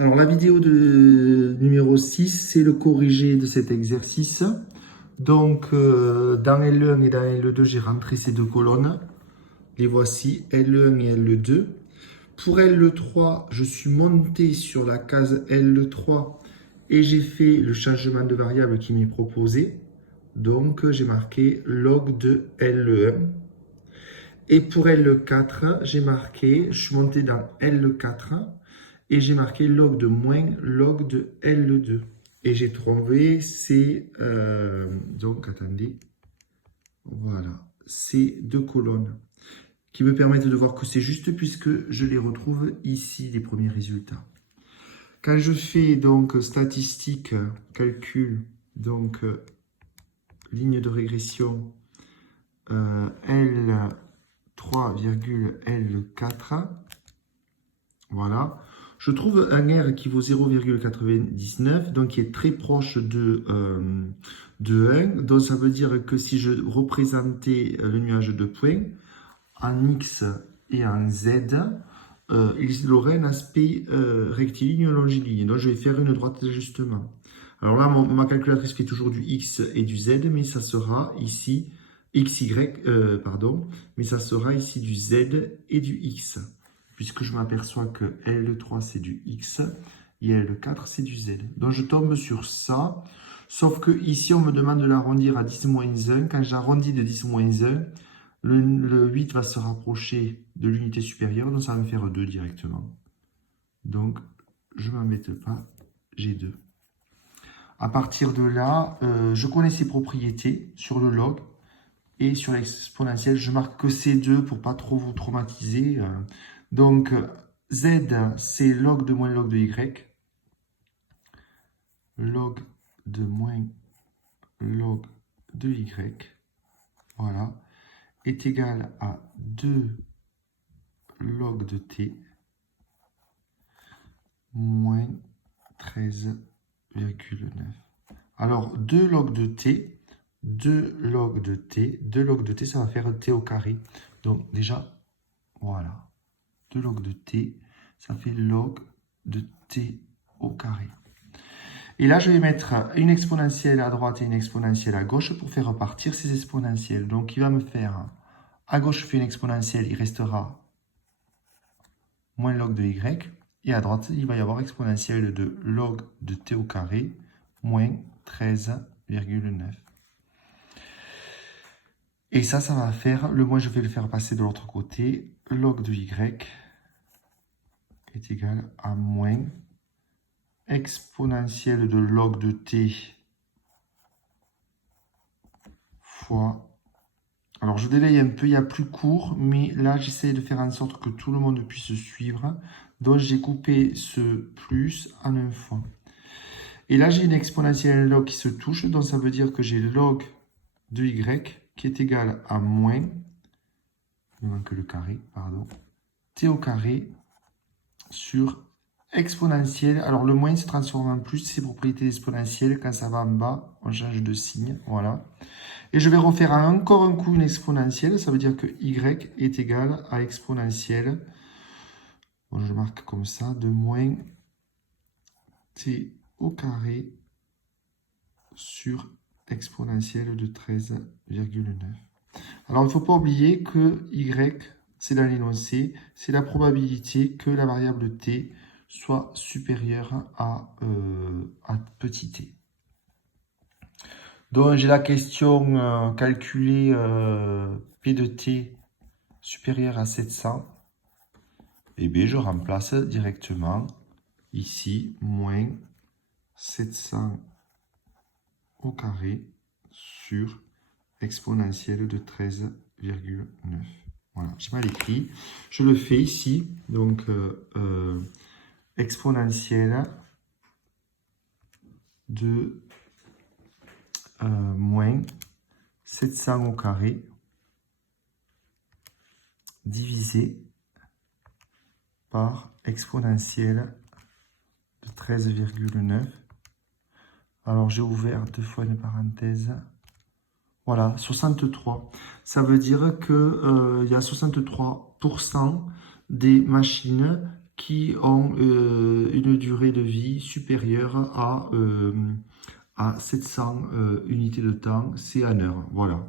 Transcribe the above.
Alors la vidéo de numéro 6, c'est le corrigé de cet exercice. Donc dans L1 et dans L2, j'ai rentré ces deux colonnes. Les voici, L1 et L2. Pour L3, je suis monté sur la case L3 et j'ai fait le changement de variable qui m'est proposé. Donc j'ai marqué log de L1. Et pour L4, j'ai marqué, je suis monté dans L4 et j'ai marqué log de moins log de L2. Et j'ai trouvé ces, donc attendez, voilà, ces deux colonnes qui me permettent de voir que c'est juste puisque je les retrouve ici, les premiers résultats. Quand je fais donc statistique, calcul, donc ligne de régression L3,L4, voilà, je trouve un R qui vaut 0,99, donc qui est très proche de 1. Donc ça veut dire que si je représentais le nuage de points en X et en Z, il aurait un aspect rectiligne ou longiligne. Donc je vais faire une droite d'ajustement. Alors là, ma calculatrice fait toujours du X et du Z, mais ça sera ici XY, pardon, mais ça sera ici du Z et du X, puisque je m'aperçois que L3 c'est du X et L4 c'est du Z. Donc je tombe sur ça, sauf que ici on me demande de l'arrondir à 10-1. Quand j'arrondis de 10-1, le 8 va se rapprocher de l'unité supérieure, donc ça va me faire 2 directement. Donc je ne m'embête pas, j'ai 2. À partir de là, je connais ses propriétés sur le log et sur l'exponentielle. Je marque que ces deux pour pas trop vous traumatiser. Donc, Z, c'est log de moins log de Y. Log de moins log de Y, voilà, est égal à 2 log de T moins 13,9. Alors, 2 log de T, 2 log de T, 2 log de T, ça va faire T au carré. Donc, déjà, voilà. 2 log de T, ça fait log de T au carré. Et là, je vais mettre une exponentielle à droite et une exponentielle à gauche pour faire repartir ces exponentielles. Donc, il va me faire, à gauche, je fais une exponentielle, il restera moins log de y. Et à droite, il va y avoir exponentielle de log de t au carré, moins 13,9. Et ça va faire, le moins, je vais le faire passer de l'autre côté, log de y est égal à moins exponentielle de log de t fois... Alors, je délaye un peu, il y a plus court, mais là, j'essaie de faire en sorte que tout le monde puisse suivre. Donc, j'ai coupé ce plus en un fois. Et là, j'ai une exponentielle log qui se touche, donc ça veut dire que j'ai log de y qui est égal à moins, il me manque le carré, pardon, t au carré sur exponentielle. Alors, le moins se transforme en plus, c'est propriété exponentielle. Quand ça va en bas, on change de signe, voilà. Et je vais refaire encore un coup une exponentielle. Ça veut dire que y est égal à exponentielle. Bon, je marque comme ça, de moins t au carré sur exponentielle de 13,9. Alors, il ne faut pas oublier que y, c'est dans l'énoncé, c'est la probabilité que la variable t soit supérieure à petit t. Donc, j'ai la question calculer P de t supérieur à 700. Et bien, je remplace directement ici, moins 700 au carré sur exponentielle de 13,9. Voilà, j'ai mal écrit. Je le fais ici, donc exponentielle de moins 700 au carré divisé par exponentielle de 13,9. Alors j'ai ouvert deux fois une parenthèse. Voilà, 63. Ça veut dire qu'il y a 63% des machines qui ont une durée de vie supérieure à 700 unités de temps, c'est en heure. Voilà.